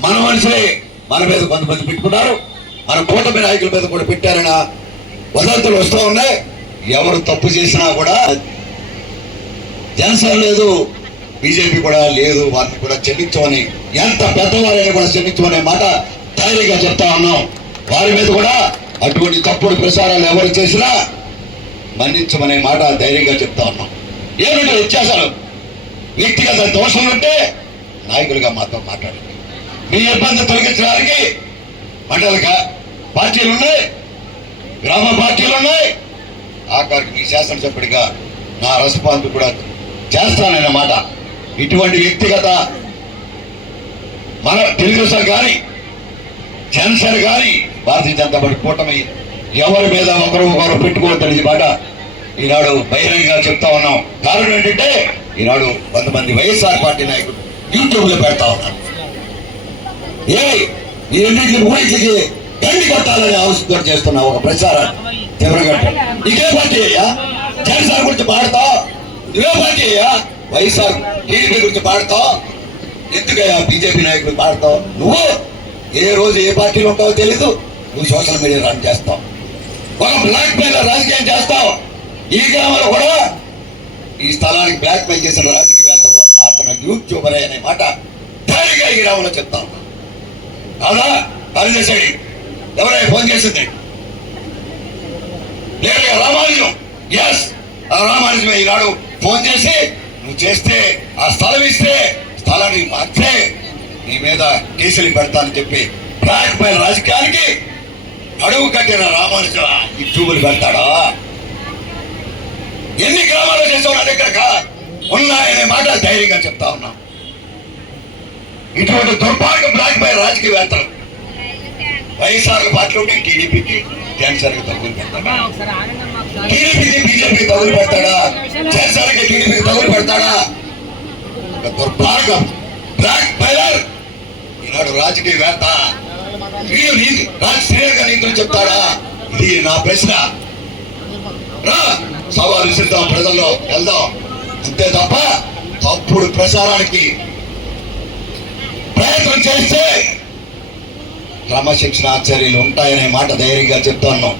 మన మనుషులే మన మీద కొంతమంది పెట్టుకున్నారు. మన కూటమి నాయకుల మీద కూడా పెట్టారన్న వదంతులు వస్తూ ఉన్నాయి. ఎవరు తప్పు చేసినా కూడా జనసేన లేదు బీజేపీ కూడా లేదు వారిని కూడా చెల్లించమని ఎంత పెద్దవారైనా కూడా చెల్లించమనే మాట ధైర్యంగా చెప్తా ఉన్నాం. వారి మీద కూడా అటువంటి తప్పుడు ప్రసారాలు ఎవరు చేసినా మన్నించమనే మాట ధైర్యంగా చెప్తా ఉన్నాం. ఏమిటి వ్యత్యాసాలు? వ్యక్తిగత దోషం ఉంటే నాయకులుగా మాతో మాట్లాడండి. మీ ఇబ్బంది తొలగించడానికి మండలిక పార్టీలు ఉన్నాయి గ్రామ పార్టీలు ఉన్నాయి. ఆఖరికి మీ శాసనసభ్యుడిగా నా రెస్పాన్స్ కూడా చేస్తానన్నమాట. ఇటువంటి వ్యక్తిగత మన తెలుగుదేశం కానీ జనసేన కానీ భారతీయ జనతా పార్టీ కూటమి ఎవరి మీద ఒకరు ఒకరు పెట్టుకోవద్దని మాట ఈనాడు బహిరంగంగా చెప్తా ఉన్నాం. కారణం ఏంటంటే ఈనాడు కొంతమంది వైఎస్ఆర్ పార్టీ నాయకులు యూట్యూబ్లో పెడతా ఉన్నారు. ఏ ఈ రెండింటికి మూడింటికి కొట్టాలని ఆలోచన చేస్తున్నా ఒక ప్రచారాన్ని తీవ్రంగా ఇదే పార్టీ అయ్యా? జనసేన గురించి పాడతావు ఇదే పార్టీ అయ్యా? వైఎస్ఆర్ టీడీపీ గురించి పాడతావు ఎందుకయ్యా బీజేపీ నాయకులు పాడతావు నువ్వు ఏ రోజు ఏ పార్టీలో ఉంటావో తెలీదు. నువ్వు సోషల్ మీడియా రన్ చేస్తావు. ఒక బ్లాక్ మెయిల్ రాజకీయం చేస్తావు. ఈ గ్రామంలో కూడా ఈ స్థలానికి బ్లాక్ మెయిల్ చేసిన రాజకీయవేత్త అతను యూట్యూబర్ అనే మాట ధైర్యంగా ఈ గ్రామంలో చెప్తాను. అవునా? పనిచేసాడు ఎవరైనా ఫోన్ చేసింది? లేదా రామానుజం. ఎస్ ఆ ఈనాడు ఫోన్ చేసి నువ్వు చేస్తే ఆ స్థలం ఇస్తే స్థలాన్ని మార్చే. నీ మీద కేసులు పెడతానని చెప్పి బ్లాక్ పైన రాజకీయానికి అడుగు కట్టిన రామానుజం ఈ చూపులు పెడతాడా? ఎన్ని గ్రామాలు చేసావు నా దగ్గర కా- ఉన్నాయనే మాట ధైర్యంగా చెప్తా ఉన్నాం. ఇటువంటి దుర్భాగ్య బ్లాక్ మెయిల్ రాజకీయవేత్తలు వైఎస్ఆర్ పార్టీ ఉంటే టీడీపీకి జనసేనకి తగులు పెడతాడా? టీడీపీకి బీజేపీకి తగులు పెడతాడా? జనసేనకి టీడీపీకి తగులు పెడతాడా? ఒక దుర్భాగ్యం. బ్లాక్ మెయిలర్ ఈనాడు రాజకీయవేత్త వీడు నీతి రాజకీయంగా నీతులు చెప్తాడా? ఇది నా ప్రశ్న. రా సవాలు విసిద్దాం ప్రజల్లో. వెళ్దాం. అంతే తప్ప తప్పుడు ప్రచారానికి ప్రయత్నం చేస్తే క్రమశిక్షణ ఆచార్యులు ఉంటాయనే మాట ధైర్యంగా చెప్తాను